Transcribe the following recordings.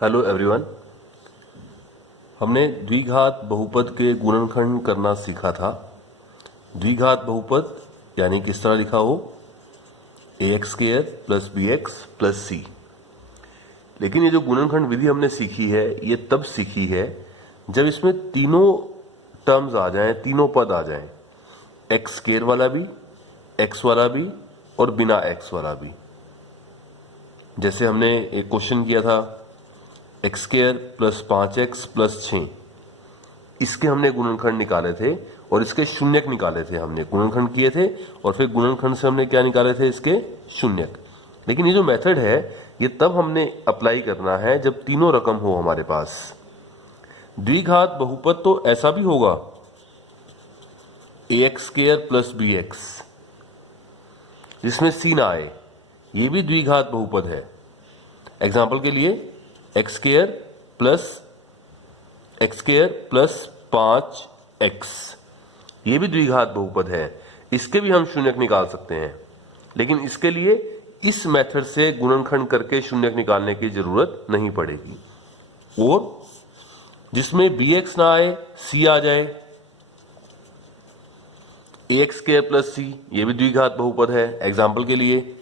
Hello everyone. हमने द्विघात बहुपद के गुणनखंड करना सीखा था। द्विघात बहुपद यानी किस तरह लिखा हो, ax square plus B X plus C. लेकिन ये जो गुणनखंड विधि हमने सीखी है ये तब सीखी है जब इसमें तीनों टर्म्स आ जाएं, तीनों पद आ जाएं, एक्स स्क्वायर वाला भी, एक्स वाला भी और बिना एक्स वाला भी। जैसे हमने एक क्वेश्चन किया था x square plus 5x plus 6, इसके हमने गुणनखंड निकाले थे और इसके शून्यक निकाले थे। हमने गुणनखंड किए थे और फिर गुणनखंड से हमने क्या निकाले थे, इसके शून्यक। लेकिन ये जो मेथड है ये तब हमने अप्लाई करना है जब तीनों रकम हो हमारे पास। द्विघात बहुपद तो ऐसा भी होगा, ax square plus B x, जिसमें सी ना आए, ये भी द्विघात बहुपद है। एग्जाम्पल के लिए एक्स स्क्वायर प्लस 5x, ये भी द्विघात बहुपद है, इसके भी हम शून्यक निकाल सकते हैं। लेकिन इसके लिए इस मेथड से गुणनखंड करके शून्यक निकालने की जरूरत नहीं पड़ेगी। और जिसमें bx ना आए, c आ जाए, ax स्क्वायर प्लस c, ये भी द्विघात बहुपद है। एग्जाम्पल के लिए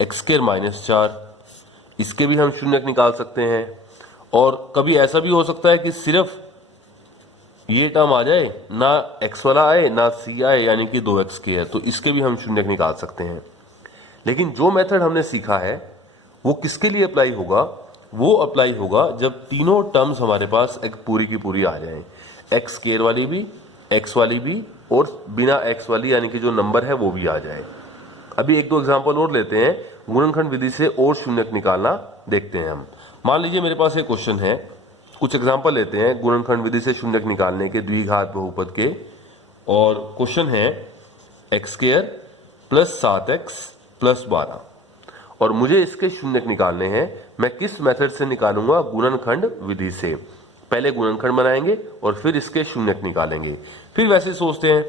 एक्स स्क्वायर माइनस 4, इसके भी हम शून्यक निकाल सकते हैं। और कभी ऐसा भी हो सकता है कि सिर्फ ये टर्म आ जाए, ना x वाला आए ना c आए, यानी कि 2x स्क्वायर, तो इसके भी हम शून्यक निकाल सकते हैं। लेकिन जो मेथड हमने सीखा है वो किसके लिए अप्लाई होगा, वो अप्लाई होगा जब तीनों टर्म्स हमारे पास एक पूरी की पूरी आ जाए, एक्स स्क्वायर वाली भी, एक्स वाली भी और बिना एक्स वाली, यानी कि जो नंबर है वो भी आ जाए। अभी एक दो एग्जाम्पल और लेते हैं, गुणनखंड विधि से और शून्यक निकालना देखते हैं हम। मान लीजिए मेरे पास एक क्वेश्चन है, कुछ एग्जाम्पल लेते हैं गुणनखंड विधि से शून्यक निकालने के द्विघात बहुपद के। और क्वेश्चन है x square plus 7x plus 12, और मुझे इसके शून्यक निकालने हैं। मैं किस मेथड से निकालूंगा, गुणनखंड विधि से। पहले गुणनखंड बनाएंगे और फिर इसके शून्यक निकालेंगे। फिर वैसे सोचते हैं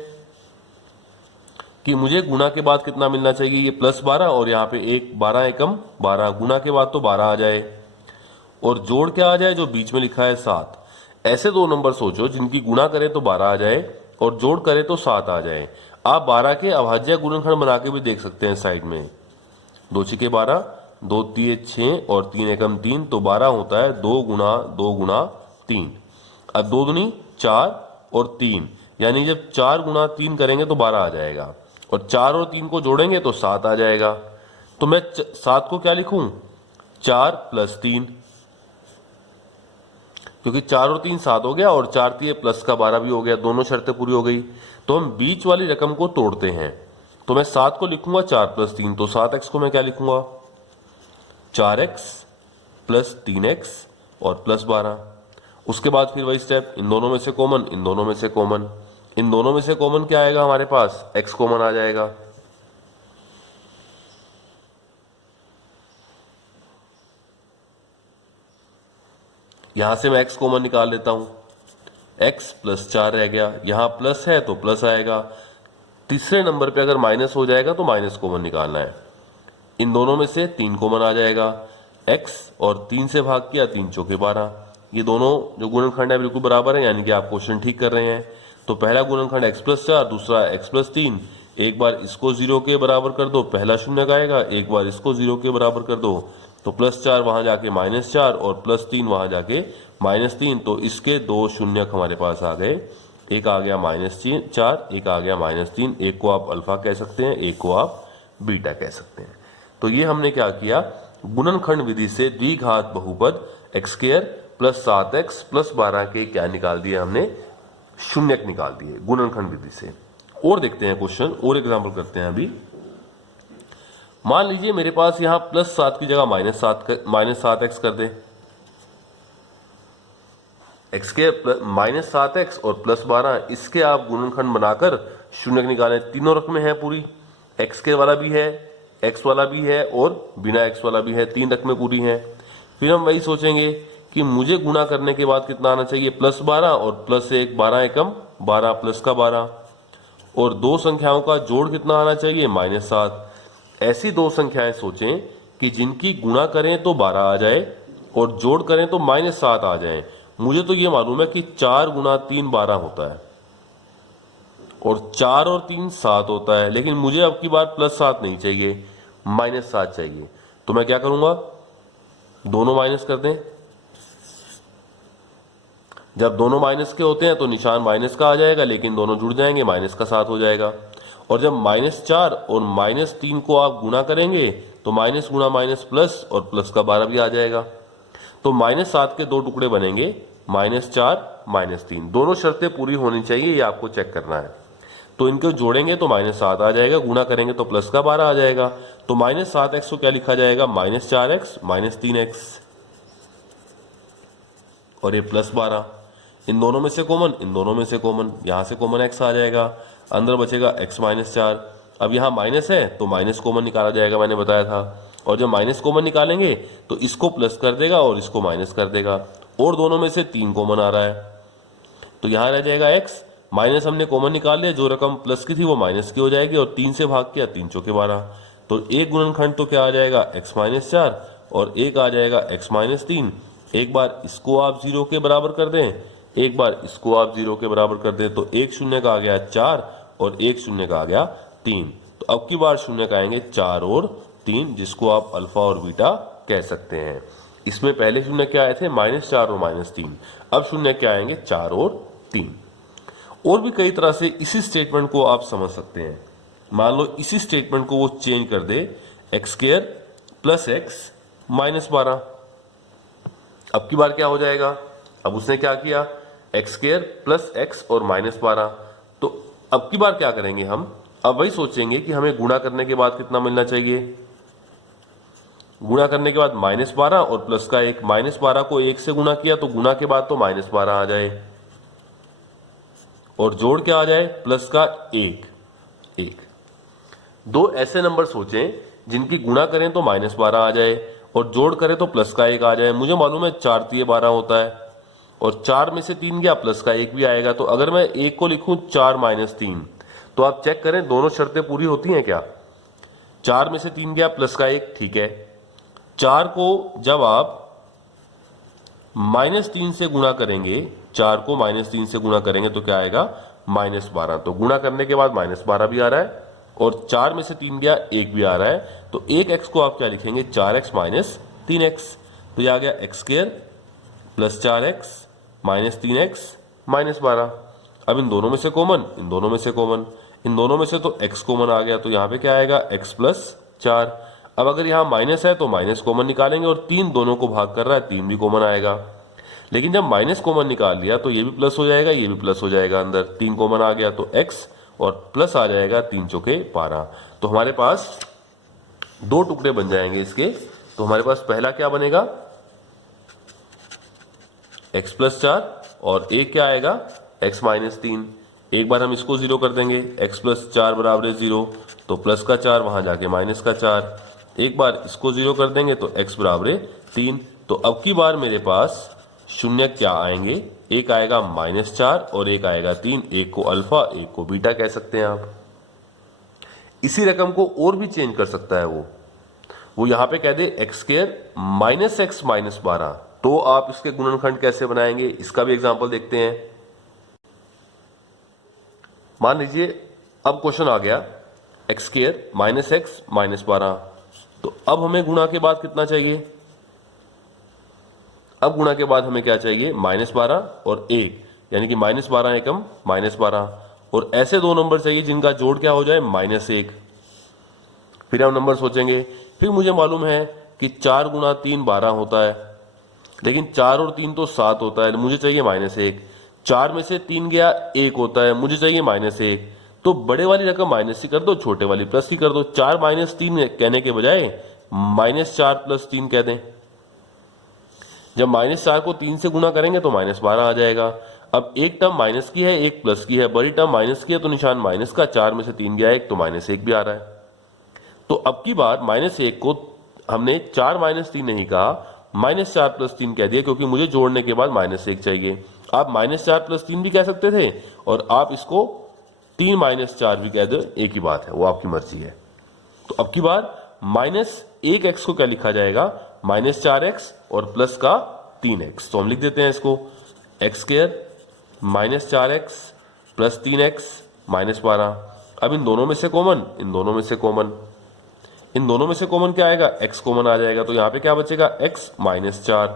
कि मुझे गुणा के बाद कितना मिलना चाहिए, ये प्लस 12 और यहाँ पे एक 12 एकम 12, गुणा के बाद तो 12 आ जाए और जोड़ क्या आ जाए, जो बीच में लिखा है 7। ऐसे दो नंबर सोचो जिनकी गुणा करें तो 12 आ जाए और जोड़ करें तो 7 आ जाए। आप 12 के अभाज्य गुणनखंड बना के भी देख सकते हैं साइड में। 2 छिके 12, 2 तिये 6 और 3 एकम 3, तो 12 होता है 2 गुणा 2 गुणा 3। अब 2 दूनी 4 और 3, यानी जब 4 गुणा 3 करेंगे तो 12 आ जाएगा और 4 और 3 को जोड़ेंगे तो 7 आ जाएगा। तो मैं 7 को क्या लिखूं, 4 प्लस 3, क्योंकि 4 और 3 7 हो गया और 4 तिये प्लस का 12 भी हो गया, दोनों शर्तें पूरी हो गई। तो हम बीच वाली रकम को तोड़ते हैं, तो मैं 7 को लिखूंगा 4 प्लस 3, तो 7x को मैं क्या लिखूंगा, 4x प्लस 3x और प्लस 12। उसके बाद फिर वही स्टेप, इन दोनों में से कॉमन, इन दोनों में से कॉमन, इन दोनों में से कॉमन क्या आएगा हमारे पास, x कॉमन आ जाएगा। यहां से मैं x कॉमन निकाल लेता हूं, x प्लस 4 रह गया, यहां प्लस है तो प्लस आएगा। तीसरे नंबर पे अगर माइनस हो जाएगा तो माइनस कॉमन निकालना है। इन दोनों में से 3 कॉमन आ जाएगा, x और 3 से भाग किया, 3 चौके 12। ये दोनों जो गुणनखंड है बिल्कुल बराबर है, यानी कि आप क्वेश्चन ठीक कर रहे हैं। तो पहला गुणनखंड x प्लस 4, दूसरा x प्लस 3। एक बार इसको 0 के बराबर कर दो, पहला शून्यक आएगा, एक बार इसको 0 के बराबर कर दो तो प्लस 4 वहां जाके माइनस 4 और प्लस 3 वहां जाके माइनस 3, तो इसके दो शून्यक हमारे पास आ गए। एक आ गया माइनस 4, एक आ गया माइनस 3। एक को आप अल्फा कह सकते हैं, एक को आप बीटा कह सकते हैं। तो ये हमने क्या किया, गुणनखंड विधि से द्विघात बहुपद x square plus 7x plus 12 के क्या निकाल दिए हमने, शून्यक निकाल दिए गुणनखंड विधि से। और देखते हैं क्वेश्चन, और एग्जाम्पल करते हैं अभी। मान लीजिए मेरे पास यहां प्लस 7 की जगह माइनस 7x कर दे, एक्स के माइनस 7x और प्लस 12, इसके आप गुणनखंड बनाकर शून्यक निकालें। तीनों रकमें हैं पूरी, एक्स के वाला भी है, एक्स वाला भी है और बिना एक्स वाला भी है, 3 रकमें पूरी हैं। फिर हम वही सोचेंगे कि मुझे गुणा करने के बाद कितना आना चाहिए, प्लस 12 और प्लस 1, 12 एकम 12 प्लस का 12, और दो संख्याओं का जोड़ कितना आना चाहिए, माइनस 7। ऐसी दो संख्याएं सोचें कि जिनकी गुणा करें तो 12 आ जाए और जोड़ करें तो -7 आ जाए। मुझे तो ये मालूम है कि 4 गुना 3 12 होता है और 4 और 3 7 होता है, लेकिन मुझे अब की बार +7 नहीं चाहिए, -7 चाहिए। तो मैं क्या करूंगा, दोनों माइनस कर दें। जब दोनों माइनस के होते हैं तो निशान माइनस का आ जाएगा, लेकिन दोनों जुड़ जाएंगे, -7 हो जाएगा। और जब -4 और -3 को आप गुणा करेंगे तो माइनस गुणा माइनस प्लस, और प्लस का 12 भी आ जाएगा। तो -7 के दो टुकड़े बनेंगे, -4 -3। दोनों शर्तें पूरी होनी चाहिए, ये आपको चेक करना है। तो इनको जोड़ेंगे तो -7 आ जाएगा, गुणा करेंगे तो प्लस का 12 आ जाएगा। तो -7x को क्या लिखा जाएगा, -4x -3x, और ये +12। इन दोनों में से कॉमन, इन दोनों में से कॉमन, यहां से कॉमन x आ जाएगा, अंदर बचेगा x -4। अब यहाँ माइनस है तो माइनस कॉमन निकाला जाएगा, मैंने बताया था। और जब माइनस कॉमन निकालेंगे तो इसको प्लस कर देगा और इसको माइनस कर देगा, और दोनों में से 3 कॉमन आ रहा है, तो यहाँ रह जाएगा x। माइनस हमने कॉमन निकाल लिया, जो रकम प्लस की थी वो माइनस की हो जाएगी, और 3 से भाग किया, 3 चौके 12। तो एक गुणनखंड तो क्या आ जाएगा, x -4, और एक आ जाएगा x -3। एक बार इसको आप 0 के बराबर कर दें, एक बार इसको आप 0 के बराबर कर दें, तो एक शून्य का आ गया 4 और एक शून्य का आ गया 3। तो अब की बार शून्य का आएंगे 4 और 3, जिसको आप अल्फा और बीटा कह सकते हैं। इसमें पहले शून्य क्या आए थे, -4 और -3। अब शून्य क्या आएंगे, 4 और 3। और भी कई तरह से इसी स्टेटमेंट को आप समझ सकते हैं। मान लो इसी स्टेटमेंट को वो चेंज कर दे, x² + x -12। अब की बार क्या हो जाएगा, अब उसने क्या किया, x² + x और -12। तो अब की बार क्या करेंगे हम, अब वही सोचेंगे कि हमें गुणा करने के बाद कितना मिलना चाहिए। गुणा करने के बाद -12 और प्लस का 1, -12 को 1 से गुणा किया तो गुणा के बाद तो -12 आ जाए, और जोड़ क्या आ जाए, प्लस का 1। दो ऐसे नंबर सोचें जिनकी गुणा करें तो -12 आ जाए और जोड़ करें तो प्लस का 1 आ जाए। मुझे मालूम है 4 × 12 होता है, और 4 में से 3 गया, प्लस का 1 भी आएगा। तो अगर मैं 1 को लिखूं 4 - 3, तो आप चेक करें दोनों शर्तें पूरी होती हैं क्या। 4 में से 3 गया, प्लस का 1, ठीक है। 4 को जब आप -3 से गुणा करेंगे, 4 को -3 से गुणा करेंगे तो क्या आएगा, -12। तो गुणा करने के बाद -12 भी आ रहा है, और 4 में से 3 गया, 1 भी आ रहा है। तो 1x को आप क्या लिखेंगे, 4x - 3x। तो यह आ गया x² + 4x - 3x -12। अब इन दोनों में से कॉमन, इन दोनों में से कॉमन, इन दोनों में से तो x कॉमन आ गया, तो यहाँ पे क्या आएगा, x + 4। अब अगर यहाँ माइनस है तो माइनस कॉमन निकालेंगे, और 3 दोनों को भाग कर रहा है, 3 भी कॉमन आएगा। लेकिन जब माइनस कॉमन निकाल लिया तो ये भी प्लस हो जाएगा, ये भी प्लस हो जाएगा, अंदर 3 कॉमन आ गया, तो x और प्लस आ जाएगा 3 चौके 12। तो हमारे पास दो टुकड़े बन जाएंगे इसके। तो हमारे पास पहला क्या बनेगा, x + 4, और एक क्या आएगा, x - 3। एक बार हम इसको 0 कर देंगे, x + 4 = 0, तो प्लस का 4 वहां जाके माइनस का 4। एक बार इसको 0 कर देंगे तो x = 3। तो अब की बार मेरे पास शून्य क्या आएंगे, एक आएगा -4 और एक आएगा 3। एक को अल्फा, एक को बीटा कह सकते हैं आप। इसी रकम को और भी चेंज कर सकता है वो यहां पे कह दे x² - x -12। तो आप इसके गुणनखंड कैसे बनाएंगे, इसका भी एग्जांपल देखते हैं। मान लीजिए अब क्वेश्चन आ गया x² - x -12। तो अब हमें गुणा के बाद कितना चाहिए, अब गुणा के बाद हमें क्या चाहिए, -12 और 1, यानी कि -12 एकम -12। और ऐसे दो नंबर चाहिए जिनका जोड़ क्या हो जाए, -1। फिर हम नंबर सोचेंगे। फिर मुझे मालूम है कि 4 × 3 12 होता है, लेकिन 4 और 3 तो 7 होता है, मुझे चाहिए -1। 4 में से 3 गया, 1 होता है, मुझे चाहिए -1। तो बड़े वाली रकम माइनस की कर दो, छोटे वाली प्लस की कर दो। 4 - 3 कहने के बजाय -4 + 3 कह दें। जब -4 को 3 से गुणा करेंगे तो -12 आ जाएगा। अब एक टर्म माइनस की है, एक प्लस की है, बड़ी टर्म माइनस की है तो निशान माइनस का, 4 में से 3 गया 1, तो -1 भी आ रहा है। तो अब की बार -1 को हमने 4 - 3 नहीं कहा, -4 + 3 कह दिया, क्योंकि मुझे जोड़ने के बाद -1 चाहिए। आप -4 + 3 भी कह सकते थे, और आप इसको 3 - 4 भी कह दो, एक ही बात है, वो आपकी मर्जी है। तो अब की बार -1x को क्या लिखा जाएगा, -4x और प्लस का 3x। तो हम लिख देते हैं इसको x² -4x प्लस 3x -12। अब इन दोनों में से कॉमन, इन दोनों में से कॉमन, इन दोनों में से कॉमन क्या आएगा, x कॉमन आ जाएगा। तो यहाँ पे क्या बचेगा, x -4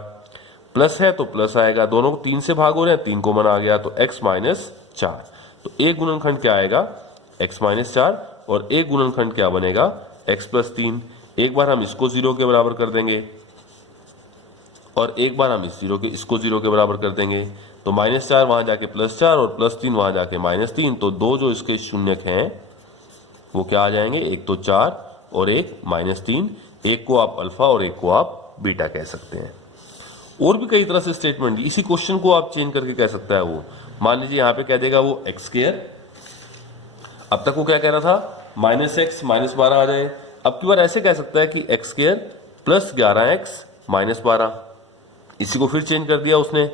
प्लस है तो प्लस आएगा, दोनों को 3 से भाग हो रहे हैं, 3 कॉमन आ गया तो x -4। तो एक गुणनखंड क्या आएगा, x -4 और एक गुणनखंड क्या बनेगा, x + 3। एक बार हम इसको 0 के बराबर कर देंगे और एक बार हम इसको 0 के बराबर कर देंगे। तो -4 वहां जाके +4 और +3 वहां जाके -3। तो दो जो इसके शून्यक हैं वो क्या आ जाएंगे, एक तो 4 और एक -3। एक को आप अल्फा और एक को आप बीटा कह सकते हैं। और भी कई तरह से स्टेटमेंट, इसी क्वेश्चन को आप चेंज करके कह सकता है वो। मान लीजिए यहाँ पे कह देगा वो x², अब तक वो क्या कह रहा था -x -12 आ जाए। अब की बार ऐसे कह सकता है कि x² + 11x -12। इसी को फिर चेंज कर दिया उसने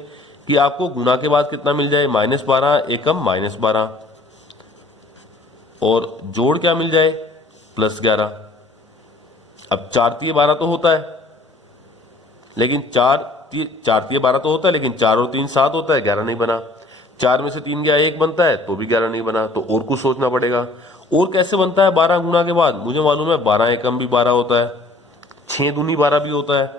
कि आपको गुणा के बाद कितना मिल जाए, -12 एकम -12 और जोड़ क्या मिल जाए, +11। अब 4 × 12 तो होता है, लेकिन 4 × 12 तो होता है, लेकिन 4 और 3 7 होता है, 11 नहीं बना। 4 में से 3 गया 1 बनता है तो भी 11 नहीं बना। तो और कुछ सोचना पड़ेगा। और कैसे बनता है 12 गुणा के बाद, मुझे मालूम है 12 एकम भी 12 होता है, 6 दूनी 12 भी होता है,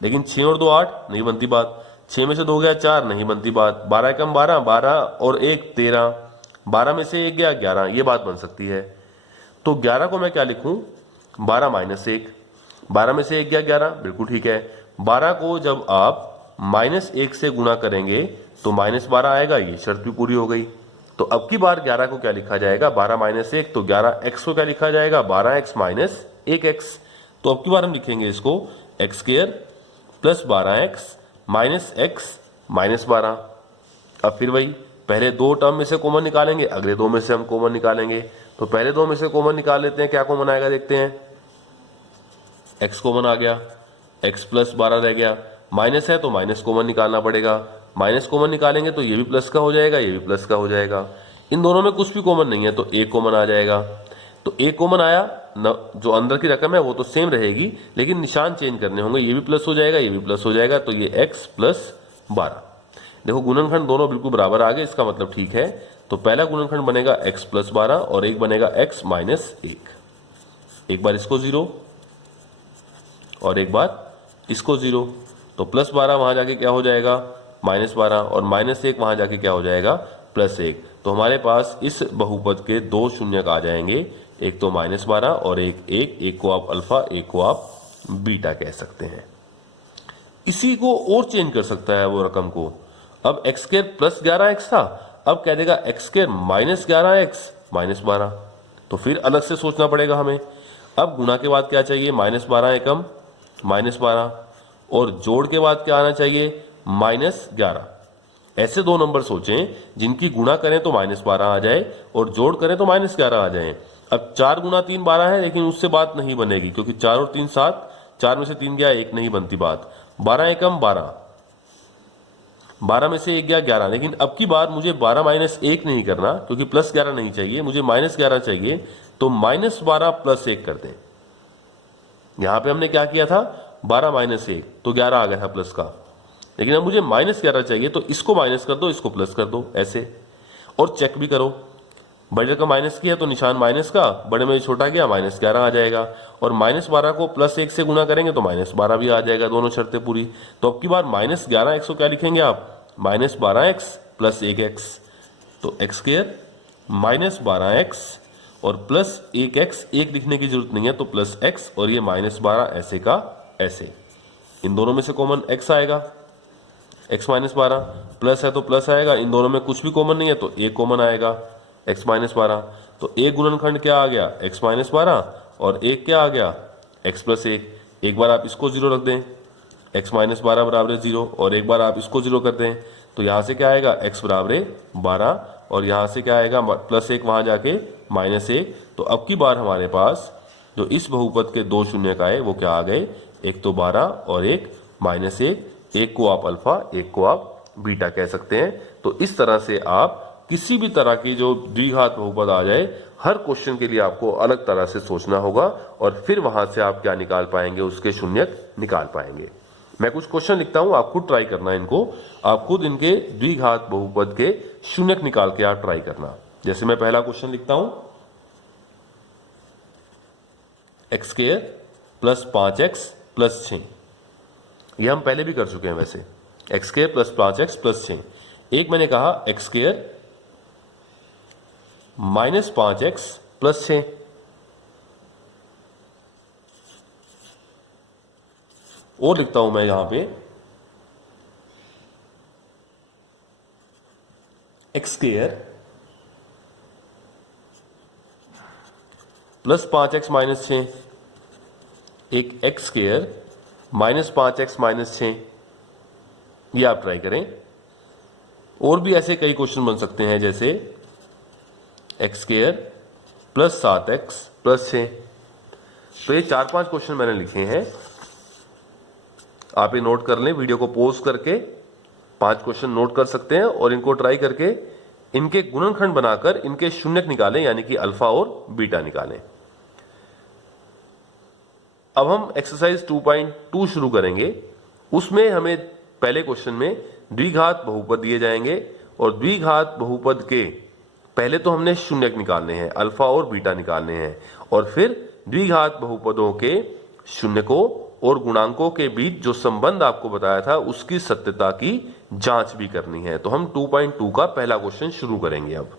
लेकिन 6 और 2 8 नहीं बनती बात। 6 में से 2 गया 4 नहीं बनती बात। 12 एकम 12, 12 और 1 13, 12 में से 1 गया 11, ये बात बन सकती है। तो 11 को मैं क्या लिखूं, 12 -1। 12 में से 1 गया 11, बिल्कुल ठीक है। 12 को जब आप -1 से गुणा करेंगे तो -12 आएगा, ये शर्त भी पूरी हो गई। तो अब की बार 11 को क्या लिखा जाएगा, 12 -1, तो 11x को क्या लिखा जाएगा, 12x - 1x। तो अब की बार हम लिखेंगे इसको x² + 12x - x -12। अब फिर वही पहले दो टर्म में से कॉमन निकालेंगे, अगले दो में से हम कॉमन निकालेंगे। तो पहले दो में से कॉमन निकाल लेते हैं, क्या कॉमन आएगा देखते हैं। x कॉमन आ गया, x + 12 रह गया, माइनस है तो माइनस कॉमन निकालना पड़ेगा। माइनस कॉमन निकालेंगे तो ये भी प्लस का हो जाएगा, ये भी प्लस का हो जाएगा। इन दोनों में कुछ भी कॉमन नहीं है तो एक कॉमन आ जाएगा। तो एक कॉमन आया न, जो अंदर की रकम है वो तो सेम रहेगी, लेकिन निशान चेंज करने होंगे। ये भी प्लस हो जाएगा, ये भी प्लस हो जाएगा, तो ये x + 12। देखो गुणनखंड दोनों बिल्कुल बराबर आ गए, इसका मतलब ठीक है। तो पहला गुणनखंड बनेगा x + 12 और एक बनेगा x - 1। एक बार इसको 0 और एक बार इसको 0। तो +12 वहां जाके क्या हो जाएगा, -12 और -1 वहां जाके क्या हो जाएगा, +1। तो हमारे पास इस बहुपद के दो शून्यक आ जाएंगे, एक तो -12 और एक को आप अल्फा, एक को आप बीटा कह सकते हैं। इसी को और चेंज कर सकता है वो रकम को। अब x² + 11x था, अब कह देगा x² - 11x -12। तो फिर अलग से सोचना पड़ेगा हमें। अब गुणा के बाद क्या चाहिए, -12 एकम -12 और जोड़ के बाद क्या आना चाहिए, -11। ऐसे दो नंबर सोचें जिनकी गुणा करें तो -12 आ जाए और जोड़ करें तो -11 आ जाए। अब 4 × 3 12 है, लेकिन उससे बात नहीं बनेगी क्योंकि 4 और 3 7, 4 में से 3 गया 1 नहीं बनती बात। 12 एकम 12, 12 में से 1 गया 11, लेकिन अब की बार मुझे 12 - 1 नहीं करना क्योंकि +11 नहीं चाहिए, मुझे -11 चाहिए। तो -12 + 1 कर दें। यहां पे हमने क्या किया था, 12 - 1 तो 11 आ गया था प्लस का, लेकिन अब मुझे -11 चाहिए तो इसको माइनस कर दो, इसको प्लस कर दो ऐसे। और चेक भी करो, बड़े रकम माइनस की है तो निशान माइनस का, बड़े में छोटा गया -11 आ जाएगा। और -12 को +1 से गुणा करेंगे तो -12 भी आ जाएगा, दोनों शर्तें पूरी। तो अब की बार -11x को क्या लिखेंगे आप, -12x + 1x। तो x² - 12x और +1x, 1 लिखने की जरूरत नहीं है तो +x और ये -12 ऐसे का ऐसे। इन दोनों में से कॉमन x आएगा, x - 12 प्लस है तो प्लस आएगा, इन दोनों में कुछ भी कॉमन नहीं है तो एक कॉमन आएगा, x - 12। तो एक गुणनखंड क्या आ गया, x - 12 और एक क्या आ गया, x + 1। एक बार आप इसको 0 रख दें, x - 12 = 0 और एक बार आप इसको 0 कर दें तो यहां से क्या आएगा, x = 12 और यहां से क्या आएगा, +1 वहां जाके -1। तो अब की बार हमारे पास जो इस बहुपद के दो शून्यक आए वो क्या आ गए, एक तो 12 और एक -1। एक को आप अल्फा, एक को आप बीटा कह सकते हैं। तो इस तरह से आप किसी भी तरह की जो द्विघात बहुपद आ जाए, हर क्वेश्चन के लिए आपको अलग तरह से सोचना होगा और फिर वहां से आप क्या निकाल पाएंगे, उसके शून्यक निकाल पाएंगे। मैं कुछ क्वेश्चन लिखता हूं, आप खुद ट्राई करना इनको, आप खुद इनके द्विघात बहुपद के शून्यक निकाल के आप ट्राई करना। जैसे मैं पहला क्वेश्चन लिखता हूं, x square plus 5x plus 6। यह हम पहले भी कर चुके हैं वैसे, x square plus 5x plus 6। एक मैंने कहा x square minus 5x plus 6। और लिखता हूं मैं यहां पे x square plus 5x minus 6, एक x square minus 5x minus 6। ये आप ट्राई करें। और भी ऐसे कई क्वेश्चन बन सकते हैं, जैसे x square plus 7x plus 6। तो ये 4-5 क्वेश्चन मैंने लिखे हैं, आप ये नोट कर लें, वीडियो को पॉज करके 5 क्वेश्चन नोट कर सकते हैं और इनको ट्राई करके इनके गुणनखंड बनाकर इनके शून्यक निकालें, यानी कि अल्फा और बीटा निकालें। अब हम एक्सरसाइज 2.2 शुरू करेंगे। उसमें हमें पहले क्वेश्चन में द्विघात बहुपद दिए जाएंगे और द्विघात बहुपद के पहले तो हमने शून्यक निकालने हैं, अल्फा और बीटा निकालने हैं, और फिर द्विघात बहुपदों के शून्यकों और गुणांकों के बीच जो संबंध आपको बताया था उसकी सत्यता की जांच भी करनी है। तो हम 2.2 का पहला क्वेश्चन शुरू करेंगे अब।